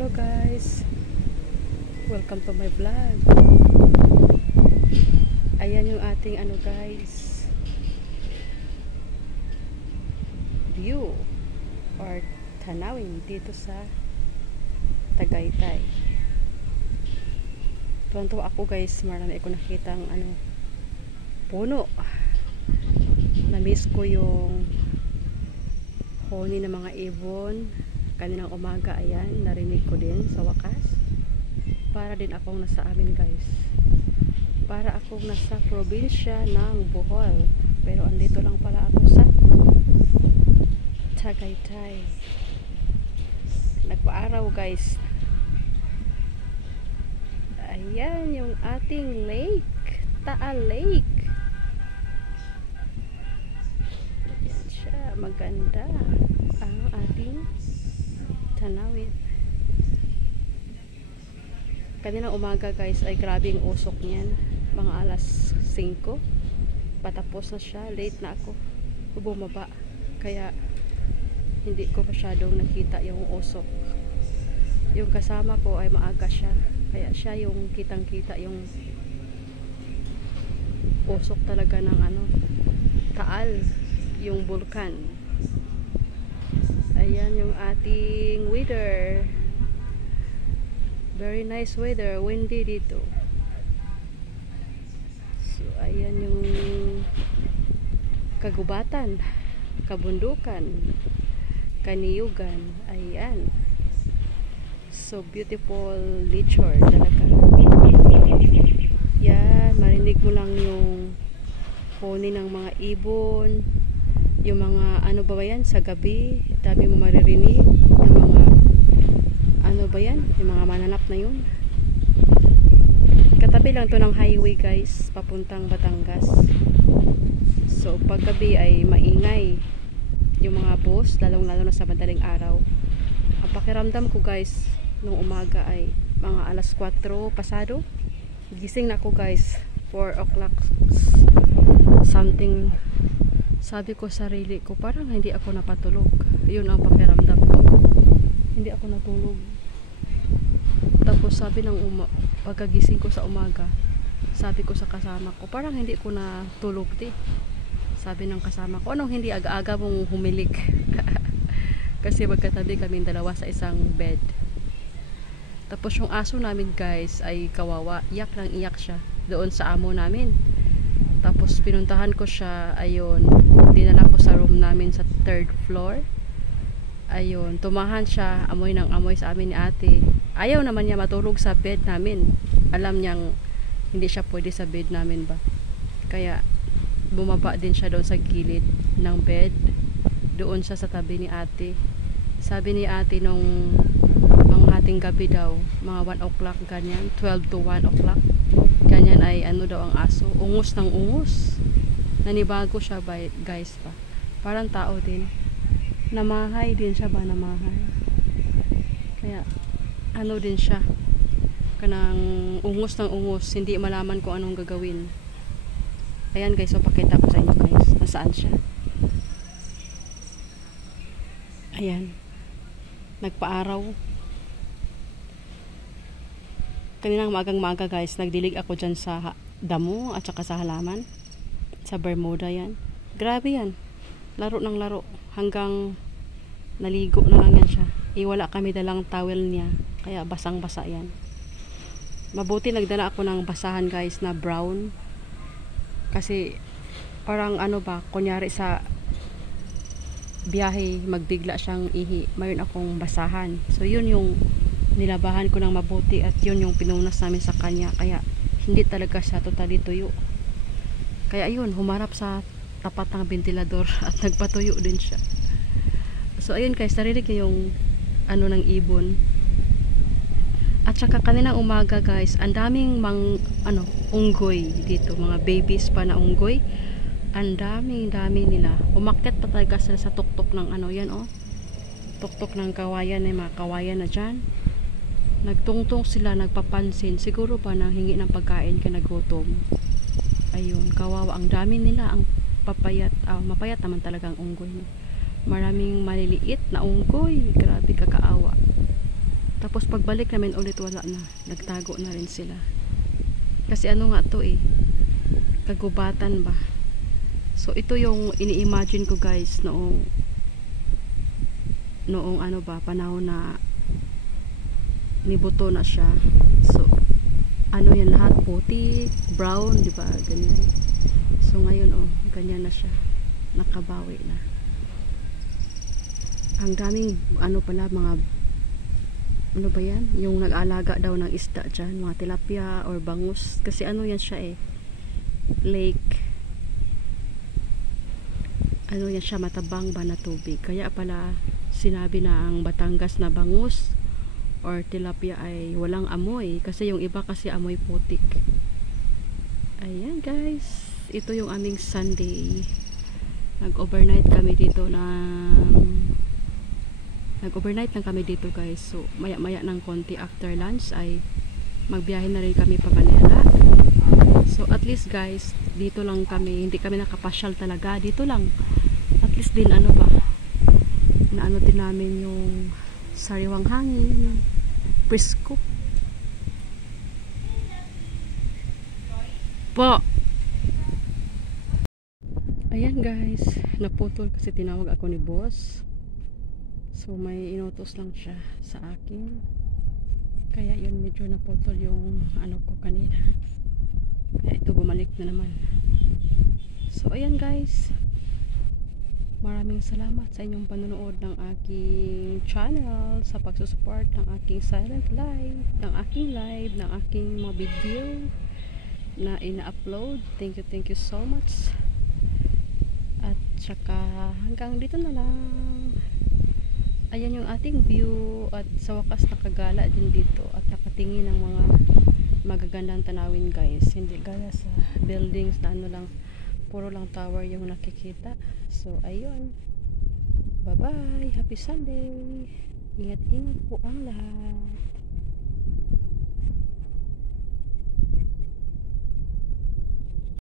Hello guys, welcome to my vlog. Ayan yung ating guys, view or tanawin dito sa Tagaytay. Pronto ako guys, marami ako nakitang puno. Na-miss ko yung honi ng mga ibon kaninang umaga. Ayan, narinig ko din sa wakas. Para din akong nasa amin guys, para akong nasa probinsya ng Bohol, pero andito lang pala ako sa Tagaytay. Nagpaaraw guys. Ayan yung ating lake, Taal Lake. Ayan siya, maganda ang ating tanawin. Kaninang umaga guys ay grabing usok niyan, mga alas 5 patapos na siya. Late na ako bumaba, kaya hindi ko masyadong nakita yung usok. Yung kasama ko ay maaga siya, kaya siya yung kitang kita yung usok talaga ng Taal, yung bulkan. Ayan yung ating weather. Very nice weather, windy dito. So ayan yung kagubatan, kabundukan, kaniyugan. Ayan, so beautiful nature talaga. Yan, marinig mo lang yung honi ng mga ibon, yung mga ba yan sa gabi, dami mo maririnig ng mga yung mga mananap na yun. Katabi lang to ng highway guys, papuntang Batangas. So paggabi ay maingay yung mga bus, lalong lalo na sa madaling araw. Ang pakiramdam ko guys nung umaga ay mga alas 4 pasado. Gising na ako guys, 4 o'clock something. Sabi ko sarili ko, parang hindi ako napatulog. Yun ang pakiramdam ko, hindi ako natulog. Tapos sabi ng pagkagising ko sa umaga, sabi ko sa kasama ko, parang hindi ko natulog Sabi ng kasama ko, anong hindi aga-aga mong humilik? Kasi magkatabi kaming dalawa sa isang bed. Tapos yung aso namin guys ay kawawa, iyak lang iyak siya doon sa amo namin. Tapos pinuntahan ko siya, ayun, dinala ko sa room namin sa 3rd floor. Ayun, tumahan siya, amoy ng amoy sa amin ni ate. Ayaw naman niya matulog sa bed namin. Alam niyang hindi siya pwede sa bed namin ba. Kaya bumaba din siya doon sa gilid ng bed. Doon siya sa tabi ni ate. Sabi ni ate nung mga hating gabi daw, mga 1 o'clock ganyan, 12 to 1 o'clock. Ganyan ay daw ang aso. Ungus ng ungus. Nanibago siya guys pa. Parang tao din. Namahay din siya ba, namahay. Kaya din siya, kanang ungos ng ungos, hindi malaman kung anong gagawin. Ayan guys, so pakita ko sa inyo guys nasaan siya. Ayan, nagpaaraw. Kaninang magang-maga guys, nagdilig ako dyan sa damo at saka sa halaman, sa Bermuda. Yan, grabe yan, laro ng laro hanggang naligo na lang yan siya. Wala kami dalang towel niya, kaya basang-basa yan. Mabuti nagdala ako ng basahan guys na brown, kasi parang kunyari sa biyahe magbigla siyang ihi, mayroon akong basahan. So yun yung nilabahan ko ng mabuti at yun yung pinunas namin sa kanya, kaya hindi talaga siya totally tuyo. Kaya yun, humarap sa tapat ng ventilador at nagpatuyo din siya. So ayun guys, narinig yung ng ibon. At saka kaninang umaga guys, ang daming unggoy dito, mga babies pa na unggoy. Ang dami nila. Umakyat pa talaga sila sa tuktok ng yan tuktok ng kawayan, mga kawayan na dyan. Nagtungtong sila, nagpapansin. Siguro ba nang hingi ng pagkain ka, nagutom. Ayun, kawawa. Ang dami nila, ang papayat. Mapayat naman talagang unggoy. Maraming maliliit na unggoy. Grabe, kakaawa. Tapos pagbalik namin ulit wala na, nagtago na rin sila. Kasi ano nga to kagubatan ba. So ito yung ini-imagine ko guys noong ano ba, panahon na nibuto na siya. So ano yan lahat, puti, brown, di ba? Ganyan. So ngayon ganyan na siya. Nakabawi na. Ang daming ano pala, mga ano ba yan? Yung nag-alaga daw ng isda dyan, mga tilapia or bangus. Kasi ano yan siya lake. Ano yan siya, matabang ba na tubig. Kaya pala sinabi na ang Batangas na bangus or tilapia ay walang amoy. Kasi yung iba kasi amoy putik. Ayan guys. Ito yung aming Sunday. Nag-overnight kami dito Nag-overnight lang kami dito guys. So maya-maya ng konti after lunch ay magbiyahe na rin kami pa Manila. So at least guys, dito lang kami, hindi kami nakapasyal talaga. Dito lang. At least din ano ba, naano din namin yung sariwang hangin, presko. Po. Ayan guys, naputol kasi tinawag ako ni boss. So may inutos lang siya sa akin. Kaya yun medyo naputol yung ano ko kanina. Kaya ito bumalik na naman. So ayan guys, maraming salamat sa inyong panonood ng aking channel, sa pagsusupport ng aking silent live, ng aking live, ng aking mga video na ina-upload. Thank you so much. At saka hanggang dito na lang. Ayan yung ating view at sa wakas nakagala din dito at nakatingin ng mga magagandang tanawin guys. Hindi gaya sa buildings na ano lang, puro lang tower yung nakikita. So ayun, bye bye, happy Sunday, ingat-ingat po ang lahat.